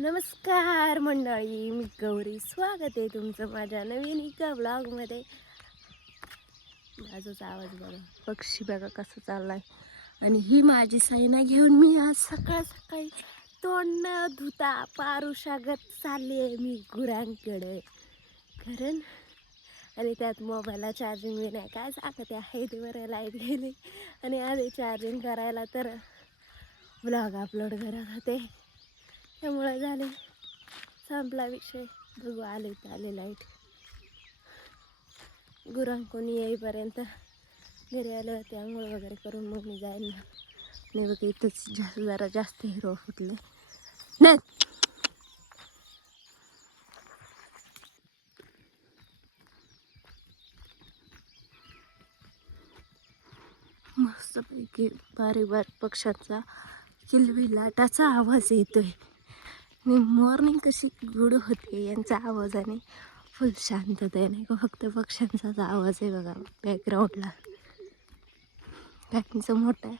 नमस्कार मंडळी, मी गौरी. स्वागत आहे तुमचं माझ्या नवीन एका ब्लॉगमध्ये. बाजूचा आवाज बघा, पक्षी बघा कसं चाललाय. आणि ही माझी साईना घेऊन मी आज सकाळ सकाळी तोंड न धुता पारुशागत चालली आहे मी गुरांकडे. कारण आणि त्यात मोबाईलला चार्जिंग बी नाही. काय सांगते आहे ते बरं, लाईट गेली आणि आधी चार्जिंग करायला तर ब्लॉग अपलोड करत होते, त्यामुळे झाले संपला विषय. बघू आले तर आले लाईट. गुरांकोणी येईपर्यंत घरी आले होते, आंघोळ वगैरे करून मग मी जाईल ना. नाही बघ इथंच जरा जास्त हिरो फुटले नाही. मस्तपैकी बारीक बारीक पक्ष्यांचा किलबिलाटाचा आवाज येतोय. आणि मॉर्निंग कशी गुड होते यांचा आवाजाने. फुल शांतता आहे, नाही का? फक्त पक्ष्यांचाच आवाज आहे बघा बॅकग्राऊंडला. काहींचं मोठं आहे,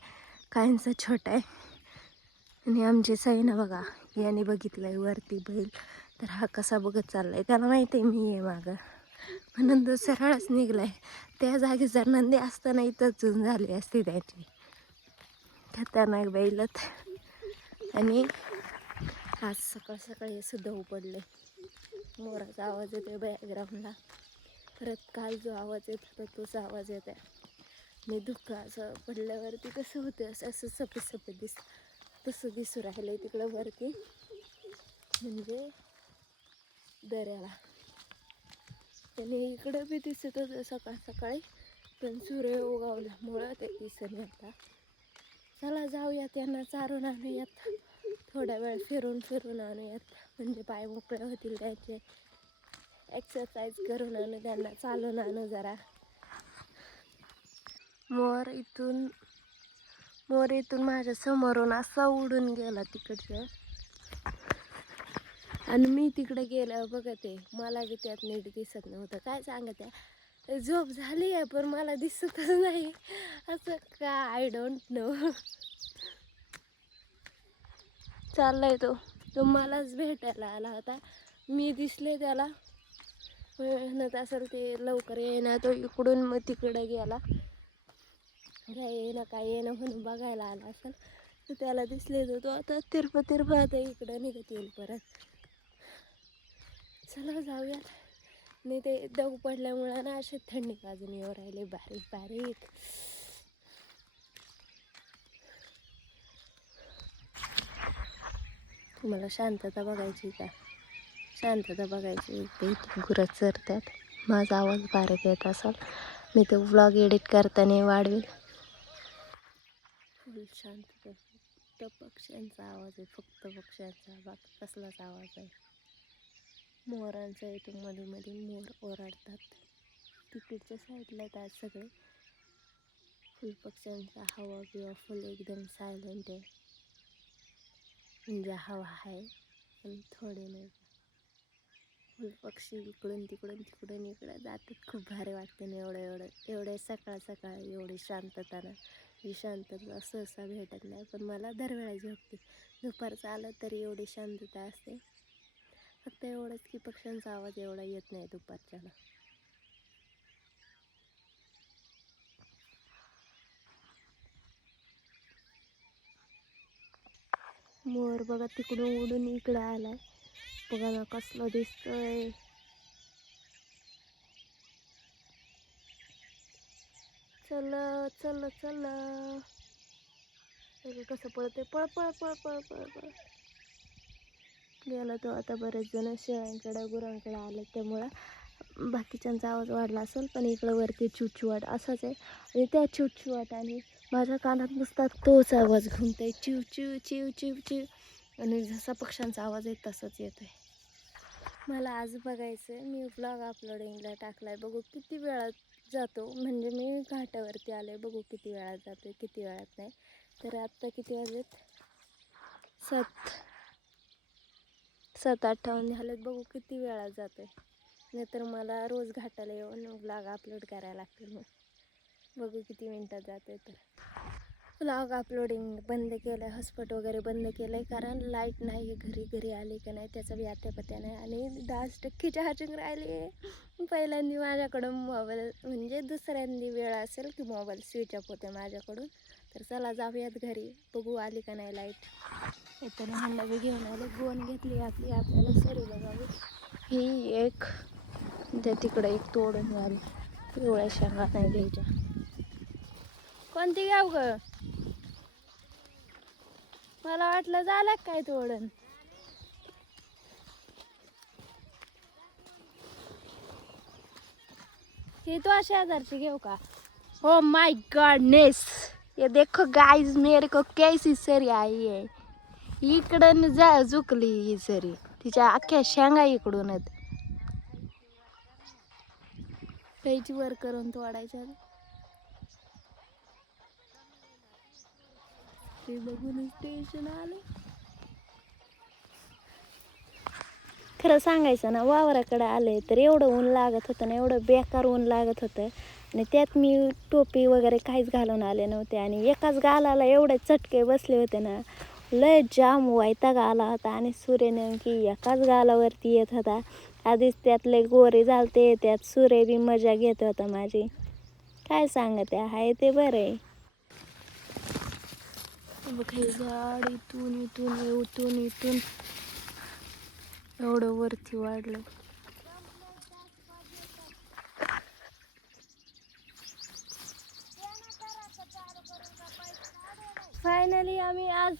काहींचं छोटं आहे. आणि आमची साईना बघा, याने बघितलंय वरती बैल, तर हा कसा बघत चाललाय. त्याला माहिती आहे मी आहे मागं, म्हणून तो सरळच निघलाय. त्या जागी जर नंदी असताना इथंच जून झाली असती त्याची. खतरनाक बैलत. आणि आज सकाळ सकाळी सुद्धा उपडले. मोराचा आवाज येतोय बॅकग्राऊंडला. परत काल जो आवाज येत होता तोच आवाज येत आहे. मी धुकं असं पडल्यावरती कसं होतं, असं सफेद सफेद तसं दिसू राहिलं आहे तिकडं वरती, म्हणजे दऱ्याला. त्याने इकडं बी दिसत होतं सकाळ सकाळी, पण सूर्य उगवल्यामुळं ते दिसत नव्हता. चला जाऊया, त्यांना चारून आणूयात, थोडा वेळ फिरून आणूयात, म्हणजे पाय मोकळे होतील त्यांचे. एक्सरसाइज करून आणू त्यांना, चालून आणू जरा. मोर इथून माझ्या समोरून असा उडून गेला तिकडचं. आणि मी तिकडे गेल्यावर बघते, मला बी त्यात नीट दिसत नव्हतं. काय सांगत आहे, झोप झाली आहे पण मला दिसतच नाही. असं का, आय डोंट नो. चाललाय तो मलाच भेटायला आला होता. मी दिसले त्याला, म्हणत असेल ते लवकर येईना, तो इकडून मग तिकडे गेला. काय येणं काय येणं म्हणून बघायला आला असेल, तर त्याला दिसले तर तो आता तिरप आता इकडं निघत येईल परत. चला जाऊयात. नाही ते दग पडल्यामुळं ना असे थंडी बाजून येऊ राहिले बारीक बारीक. तुम्हाला शांतता बघायची का? शांतता बघायची. ते गुरं चरतात. माझा आवाज बारीक येत असेल, मी तो व्लॉग एडिट करताना वाढवेल. फुल शांतता, फक्त पक्ष्यांचा आवाज आहे, फक्त पक्ष्यांचा, बाकी कसलाच आवाज आहे. मोरांचा इथून मध्ये मध्ये मोर ओरडतात. तिकडच्या साईडला आहेत सगळे. फुल पक्ष्यांचा हवा बिवा फुल एकदम सायलेंट आहे. म्हणजे हवा आहे पण थोडे नाही. फुल पक्षी इकडून तिकडून इकडं जातात. खूप भारी वाटते ना एवढे सकाळ सकाळ एवढी शांतता ना. ही शांतता सहसा भेटत नाही, पण मला दरवेळा झोपते. दुपारचं आलं तरी एवढी शांतता असते. फक्त एवढंच की पक्ष्यांचा आवाज एवढा येत नाही दुपारच्याला. मोर बघा तिकडून उडून इकडं आलाय. बघा ना कसलं दिसतोय. चल कसं पळते, पळ पळ पळ पळ पळ पळ. गेला तो. आता बरेच जण शेळ्यांकडे गुरांकडे आले, त्यामुळं बाकीच्यांचा आवाज वाढला असेल, पण इकडं वरती चिवचिवाट असाच आहे. आणि त्या चिवचिवाटाने माझ्या कानात नुसता तोच आवाज घुमतोय, चिव चिव चिव चिव चिव. आणि जसा पक्ष्यांचा आवाज आहे तसाच येत आहे. मला आज बघायचं आहे, मी व्लॉग अपलोडिंगला टाकलाय. बघू किती वेळात जातो. म्हणजे मी घाटावरती आले, बघू किती वेळात जातो, किती वेळात नाही. तर आत्ता किती वाजलेत, 7:58 झालेत. बघू किती वेळात जातो आहे. नाहीतर मला रोज घाटाला येऊन व्लॉग अपलोड करायला लागतील. मग बघू किती मिनटात जाते तर. व्लॉग अपलोडिंग बंद केलं आहे, हॉटस्पॉट वगैरे बंद केलं आहे, कारण लाईट नाही आहे. घरी आली का नाही त्याचा बी अत्यापत्या नाही. आणि 10% चार्जिंग राहिली आहे. पहिल्यांदा माझ्याकडून मोबाईल, म्हणजे दुसऱ्यांदी वेळ असेल की मोबाईल स्विच ऑफ होते माझ्याकडून. तर चला जाऊयात घरी, बघू आली का नाही लाईट. येताना ह्यांना बी घेऊन आले. गोण घेतली आपली, आपल्याला सरी बघावी. ही एक त्या तिकडे एक तोडून झाली. पिवळ्या शेंगा नाही घ्यायच्या. कोणती घ्याव ग? मला वाटलं झालं काय तोडून. ही तो अशा हजारची घेऊ का? ओ माय गॉडनेस, ये देखो गाइस, मेरे को कैसी सरी आई है. इकडून जा झुकली ही सरी, तिच्या अख्ख्या शेंगा इकडूनच. कैची वर करून तोडायच्या. ते बघून टेन्शन आलं. खरं सांगायचं ना, वावराकडे आले तर एवढं ऊन लागत होतं ना, एवढं बेकार ऊन लागत होतं. आणि त्यात मी टोपी वगैरे काहीच घालून आले नव्हते. आणि एकाच गालाला एवढे चटके बसले होते ना, लय जाम वैताग आला होता. आणि सूर्य नेमकी एकाच गालावरती येत होता. आधीच त्यातले गोरे झालते, त्यात सूर्य बी मजा घेत होता माझी. काय सांगते आहे ते बरं आहे. बघ हे झाड इथून इथून एवढं वरती वाढलं. फायनली आम्ही आज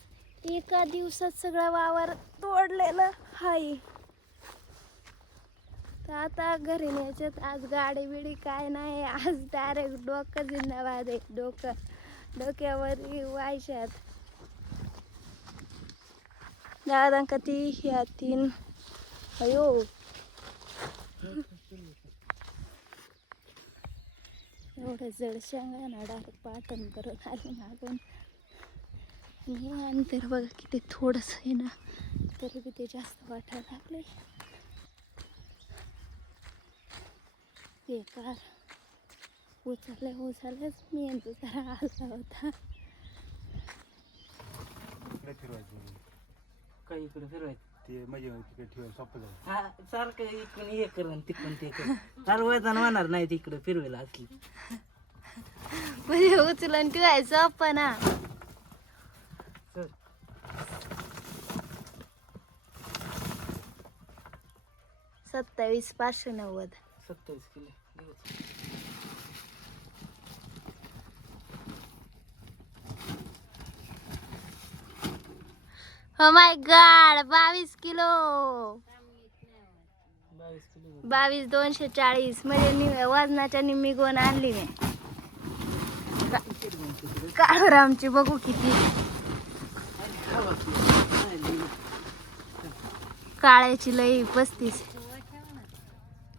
एका दिवसात सगळा वावर तोडलेलं हाय. तर आता घरी न्यायच्यात. आज गाडी बिडी काय नाही, आज डायरेक्ट डोकं जिंदाबाद आहे. डोक्यावर वायशात दादा का ती ह्या 3. अयो एवढं जड शेंगा ना, डायरेक्ट पाटण करत आले मागून. हे अंतर बघा किती थोडंसं आहे ना, तरी बी ते जास्त वाटायला लागले. बेकार उचलल्याच मी यांचा जरा आला होता. काही इकडे फिरवायचं ते म्हणजे तिकडे ठेवायला सोपं जाईल. हा, सारखं इकडून हे करून तिकडून ते कर, चालवायचं होणार नाही तिकडे फिरवायला असली. म्हणजे उचलून ठेवायचं पण ना. चल. 27,590. 27 किलो दिवस. हो माय गॉड, 22 किलो. 22 किलो 22,240. म्हणजे वजनाच्या निम्मी गोण आणली नाही. काळूरामची बघू किती. काळ्याची लई 35.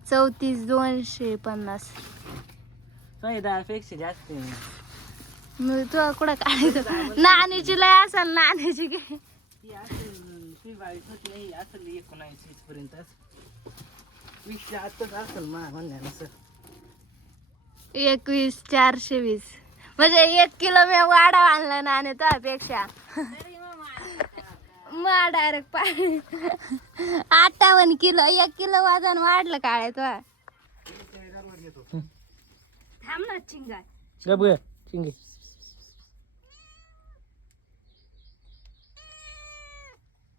34,250. 10 पेक्षा जास्त आहे. मग तू कुठं काढायचं? नाण्याची लय असेल, नाण्याची घे. ती असेल 22 होती नाही, असेल 19-20 पर्यंत. 20 आताच असेल म्हणण्यानुसार. 21,420. म्हणजे 1 किलो मी वाढा आणला नाणे त्यापेक्षा. मग डायरेक्ट 58 किलो. 1 किलो वजन वाढलं काळे तो. थांब ना चिंगा. गप ग चिंगे.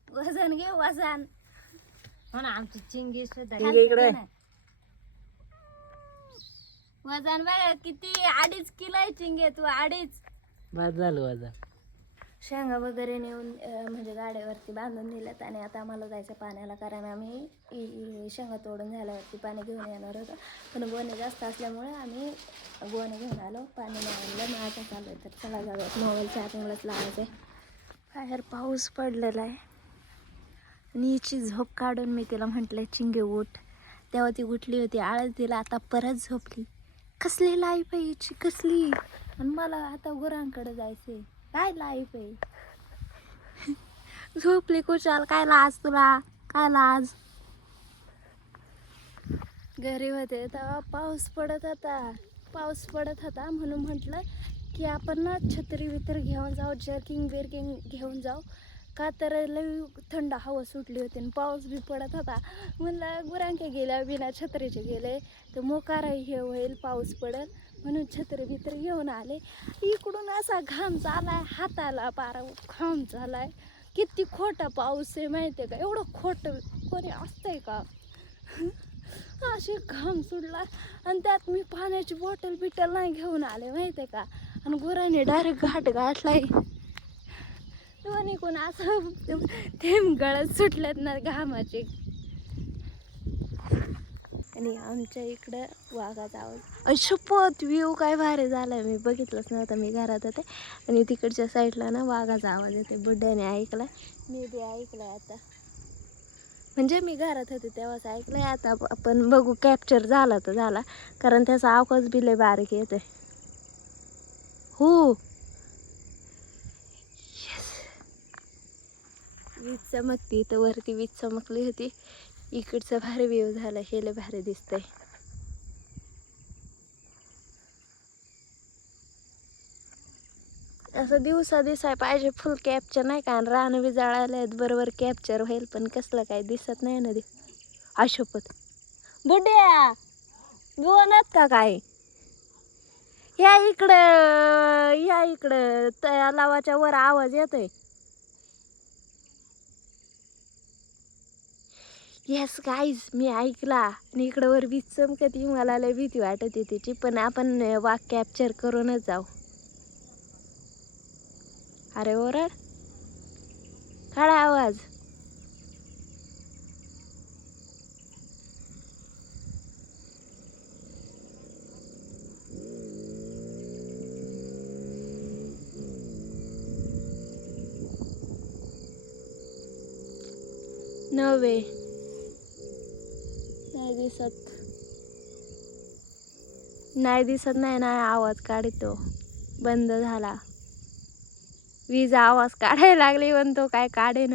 वजन घे वजन. हो ना, आमची चिंगी सुद्धा इकडे वजन बघ किती. 2.5 किलो आहे चिंगे तू. 2.5. बाद झालं वजन. शेंगा वगैरे नेऊन म्हणजे गाड्यावरती बांधून दिल्यात. आणि आता आम्हाला जायचं पाण्याला, कारण आम्ही शेंगा तोडून झाल्यावरती पाणी घेऊन येणार होतो. पण गोणे जास्त असल्यामुळे आम्ही गोणे घेऊन आलो, पाणी नाही आणलं. मग आता चालू आहे. तर चला जाऊयात, मोबाईल चार्जिंगलाच लावायचं आहे. बाहेर पाऊस पडलेला आहे. आणि हिची झोप काढून मी तिला म्हटलं चिंगे उठ. तेव्हा ती उठली होती, आळस दिला. आता परत झोपली. कसली लाईफ आहे हिची, कसली. आणि मला आता गुरांकडे जायचंय. काय लाईफ आहे. झोपली कुशाल. काय लाज तुला, काय लाज. घरी होते तेव्हा पाऊस पडत होता म्हणून म्हटलं की आपण ना छत्री वित्री घेऊन जाऊ, जर्किंग बिर्किंग घेऊन जाऊ, का तर लई थंड हवा सुटली होती आणि पाऊस बी पडत होता. म्हणलं गुरांके गेल्या बिना छत्रीचे गेले तर मोकारही हे होईल, पाऊस पडेल म्हणून छत्री बित्री घेऊन आले. इकडून असा घाम झालाय हाताला, पारा घाम झालाय. किती खोटा पाऊस आहे माहिती आहे का, एवढं खोटं कोणी असतंय का. अशी घाम सुटला आणि त्यात मी पाण्याची बॉटल बिटल नाही घेऊन आले माहिती आहे का, आणि गुरांनी डायरेक्ट घाट गाठलाय. दोन्ही कोण असं थेंब गळत सुटलेत ना घामाचे. आणि आमच्या इकडं वाघाचा आवाज, शपथ व्ह्यू काय भारी झालाय. मी बघितलंच नव्हतं, मी घरात होते आणि तिकडच्या साईडला ना वाघाचा आवाज येते. बुड्याने ऐकलाय, मी बी ऐकलाय आता, म्हणजे मी घरात होते तेव्हाच ऐकलंय. आता आपण बघू कॅप्चर झाला तर झाला, कारण त्याचा आवाज बी लय बारीक येतोय. हो वीज चमकती तर वरती वीज चमकली होती. इकडचा भारी व्ह्यू झाला, हे लय भारी दिसतंय. असं दिवसा दिसाय पाहिजे फुल कॅप्चर, नाही का. रान बी जळाले आहेत, बरोबर कॅप्चर होईल, पण कसलं काय दिसत नाही नदी. आशोपत बुड्या गोवनात का काय, या इकडं तलावाच्या वर आवाज येतोय. येस गाईज, मी ऐकला आणि इकडं वर वीज चमकती. मला लय भीती वाटत आहे त्याची, पण आपण वाघ कॅप्चर करूनच जाऊ. अरे ओरड, काढा आवाज. नवे नाही दिसत नाही ना, आवाज काढतो. बंद झाला. वीज आवाज काढायला लागली पण तो काय काढेन.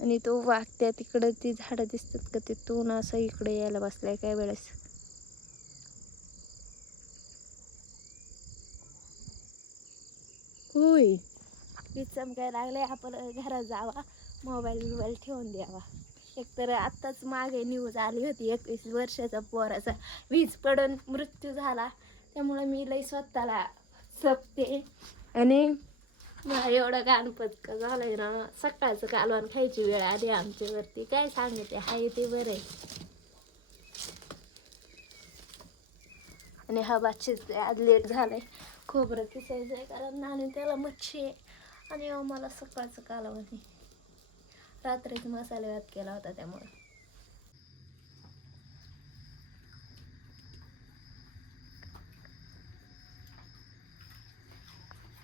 आणि तो वागत्या तिकडं ती झाडं दिसतात का, तिथून असं इकडे यायला बसलाय काय वेळेस. होय वीज चमकायला लागले. आपण घरात जावा, मोबाईल ठेवून द्यावा. एकतर आत्ताच मागे न्यूज आली होती, 21 वर्षाचा पोराचा वीज पडून मृत्यू झाला. त्यामुळे मी लई स्वतःला जपते. आणि एवढं गाणपत झालंय ना, सकाळचं कालवण खायची वेळ आली आमच्यावरती. काय सांगते, हाय ते बरं आहे. आणि हा बादशीच आज लेट झालाय, खोबरं किसायचं आहे, कारण नाणी त्याला मच्छी आहे आणि मला सकाळचं कालवण आहे. रात्रीच मसाले भात केला होता त्यामुळे.